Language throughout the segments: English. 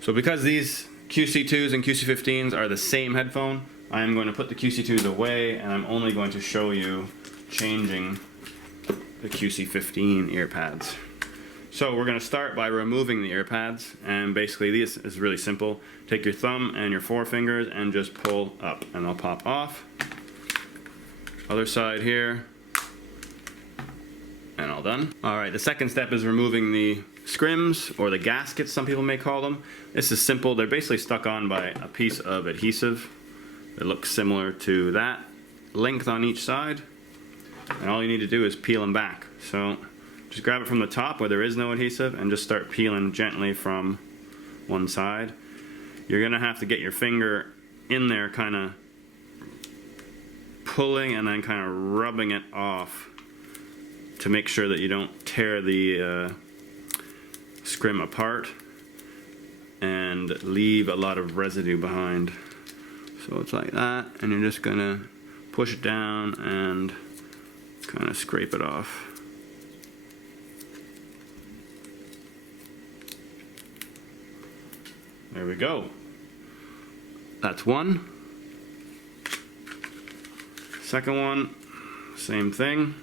So because these QC2s and QC15s are the same headphone, I am going to put the QC2s away, and I'm only going to show you changing the QC15 ear pads. So we're going to start by removing the ear pads, and basically this is really simple. Take your thumb and your forefingers and just pull up and they'll pop off. Other side here, and all done. Alright, the second step is removing the scrims, or the gaskets some people may call them. This is simple. They're basically stuck on by a piece of adhesive that looks similar to that length on each side, and all you need to do is peel them back. So just grab it from the top where there is no adhesive and just start peeling gently from one side. You're gonna have to get your finger in there, kind of pulling and then kind of rubbing it off to make sure that you don't tear the scrim apart and leave a lot of residue behind. So it's like that, and you're just gonna push it down and kind of scrape it off. There we go. That's one. Second one, same thing.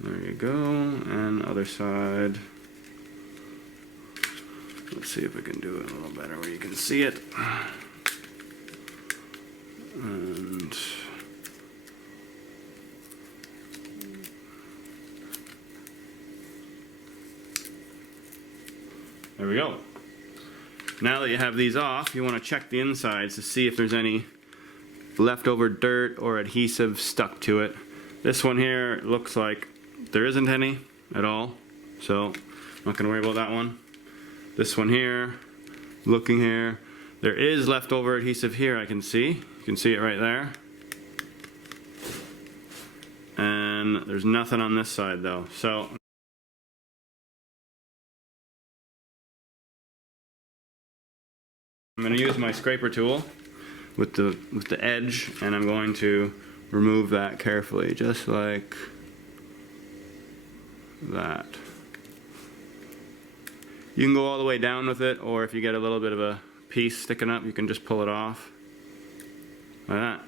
There you go, and other side. Let's see if we can do it a little better where you can see it. And there we go. Now that you have these off, you want to check the insides to see if there's any leftover dirt or adhesive stuck to it. This one here looks like there isn't any at all, so I'm not going to worry about that one. This one here, looking here, there is leftover adhesive here, I can see. You can see it right there. And there's nothing on this side though. So I'm going to use my scraper tool with the edge, and I'm going to remove that carefully, just like that. You can go all the way down with it, or if you get a little bit of a piece sticking up, you can just pull it off. Like that.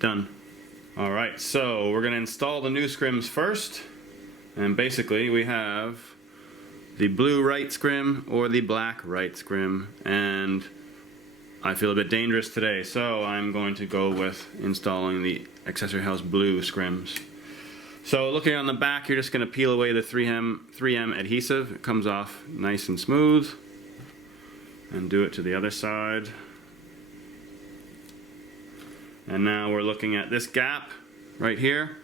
Done. Alright, so we're going to install the new scrims first, and basically we have the blue right scrim or the black right scrim, and I feel a bit dangerous today, so I'm going to go with installing the Accessory House blue scrims. So looking on the back, you're just going to peel away the 3M adhesive. It comes off nice and smooth. And do it to the other side. And now we're looking at this gap right here.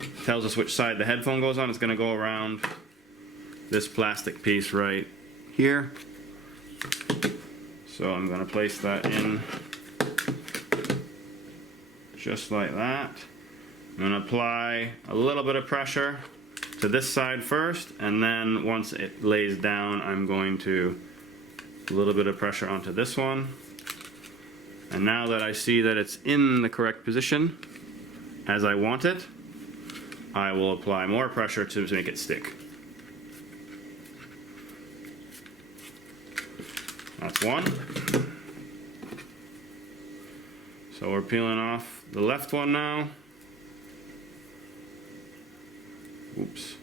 It tells us which side the headphone goes on. It's going to go around this plastic piece right here. So I'm going to place that in just like that. I'm going to apply a little bit of pressure to this side first, and then once it lays down, I'm going to a little bit of pressure onto this one. And now that I see that it's in the correct position as I want it, I will apply more pressure to make it stick. That's one. So we're peeling off the left one now. Oops.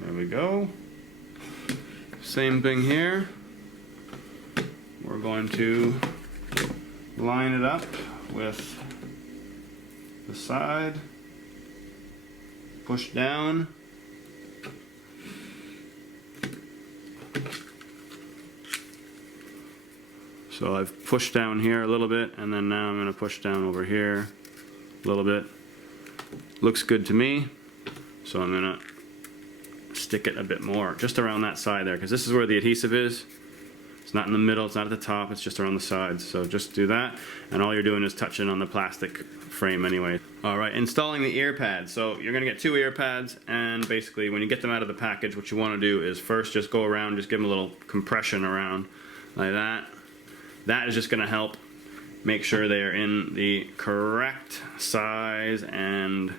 There we go. Same thing here. We're going to line it up with the side, push down, so I've pushed down here a little bit, and then now I'm going to push down over here a little bit. Looks good to me, so I'm going to stick it a bit more just around that side there, because this is where the adhesive is. It's not in the middle, it's not at the top, it's just around the sides. So just do that, and all you're doing is touching on the plastic frame anyway. Alright, installing the ear pads. So you're going to get 2 ear pads, and basically when you get them out of the package, what you want to do is first just go around, just give them a little compression around like that. That is just going to help make sure they are in the correct size and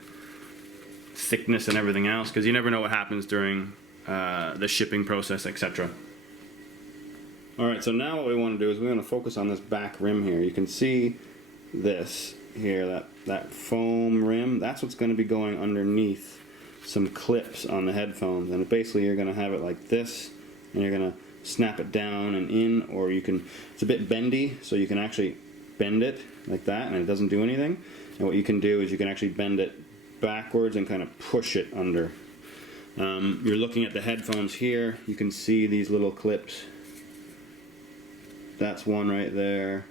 thickness and everything else, because you never know what happens during the shipping process, etc. Alright, so now what we want to do is we want to focus on this back rim here. You can see this here, that foam rim, that's what's going to be going underneath some clips on the headphones, and basically you're going to have it like this, and you're going to snap it down and in, or you can, it's a bit bendy, so you can actually bend it like that and it doesn't do anything. And what you can do is you can actually bend it backwards and kind of push it under. You're looking at the headphones here, you can see these little clips. That's one right there.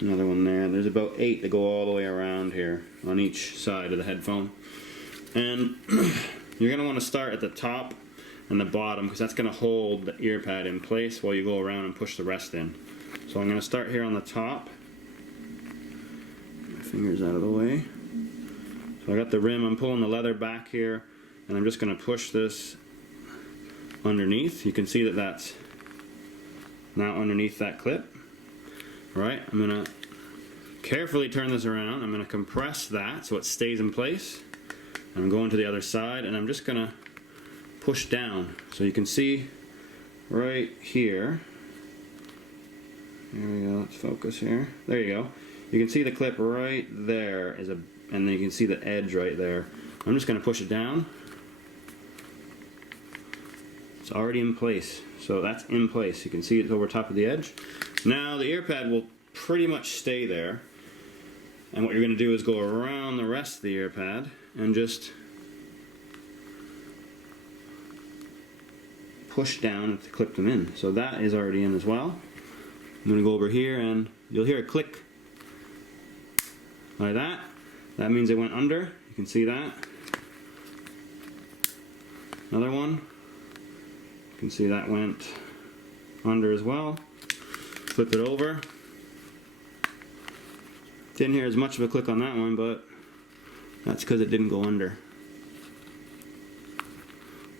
Another one there. There's about 8 that go all the way around here on each side of the headphone. And you're going to want to start at the top and the bottom, because that's going to hold the ear pad in place while you go around and push the rest in. So I'm going to start here on the top. My fingers out of the way. So I got the rim, I'm pulling the leather back here, and I'm just going to push this underneath. You can see that that's now underneath that clip. Right, I'm going to carefully turn this around. I'm going to compress that so it stays in place. I'm going to the other side, and I'm just going to push down. So you can see right here. There we go, let's focus here. There you go. You can see the clip right there, and then you can see the edge right there. I'm just going to push it down. It's already in place. So that's in place. You can see it's over top of the edge. Now the ear pad will pretty much stay there, and what you're going to do is go around the rest of the ear pad and just push down to clip them in. So that is already in as well. I'm going to go over here and you'll hear a click like that. That means it went under. You can see that. Another one. You can see that went under as well. Flip it over. Didn't hear as much of a click on that one, but that's because it didn't go under.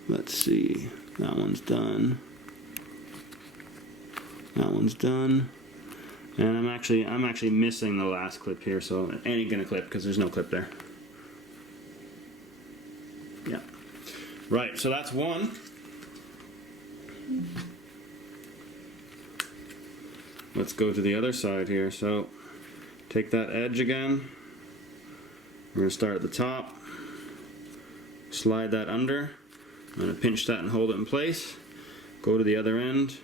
Let's see. That one's done. That one's done. And I'm actually missing the last clip here, so it ain't gonna clip because there's no clip there. Yeah. Right, so that's one. Let's go to the other side here. So take that edge again. We're going to start at the top. Slide that under. I'm going to pinch that and hold it in place. Go to the other end.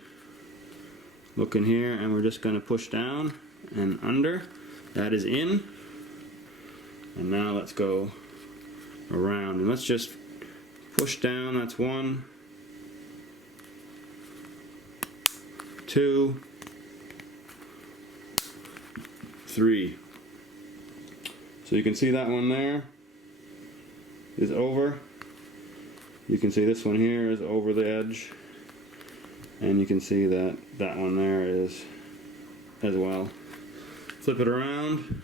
Look in here, and we're just going to push down and under. That is in. And now let's go around. And let's just push down. That's 1, 2, 3. So you can see that one there is over. You can see this one here is over the edge. And you can see that that one there is as well. Flip it around.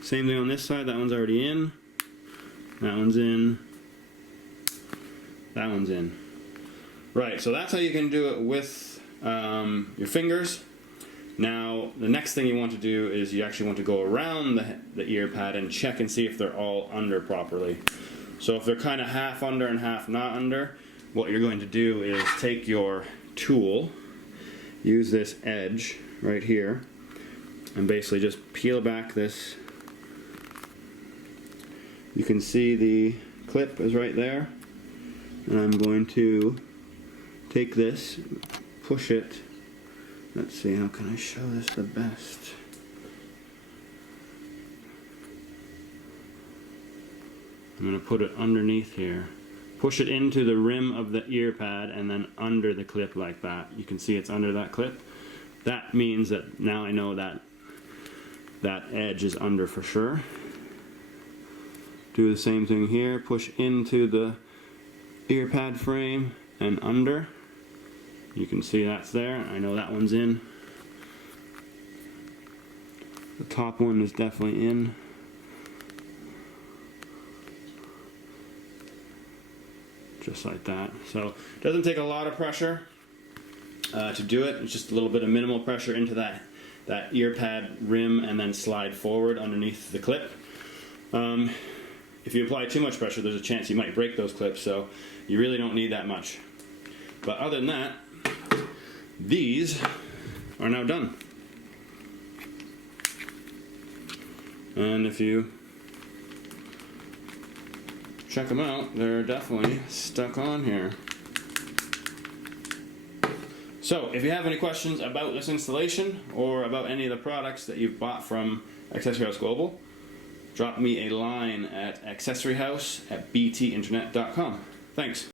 Same thing on this side. That one's already in. That one's in. That one's in. Right, so that's how you can do it with your fingers. Now, the next thing you want to do is you actually want to go around the ear pad and check and see if they're all under properly. So if they're kind of half under and half not under, what you're going to do is take your tool, use this edge right here, and basically just peel back this. You can see the clip is right there, and I'm going to take this, push it. Let's see, how can I show this the best? I'm going to put it underneath here. Push it into the rim of the ear pad and then under the clip like that. You can see it's under that clip. That means that now I know that that edge is under for sure. Do the same thing here. Push into the ear pad frame and under. You can see that's there. I know that one's in. The top one is definitely in. Just like that. So it doesn't take a lot of pressure to do it. It's just a little bit of minimal pressure into that ear pad rim and then slide forward underneath the clip. If you apply too much pressure, there's a chance you might break those clips, so you really don't need that much. But other than that, these are now done. And if you check them out, they're definitely stuck on here. So if you have any questions about this installation or about any of the products that you've bought from Accessory House Global, drop me a line at accessoryhouse@btinternet.com. Thanks.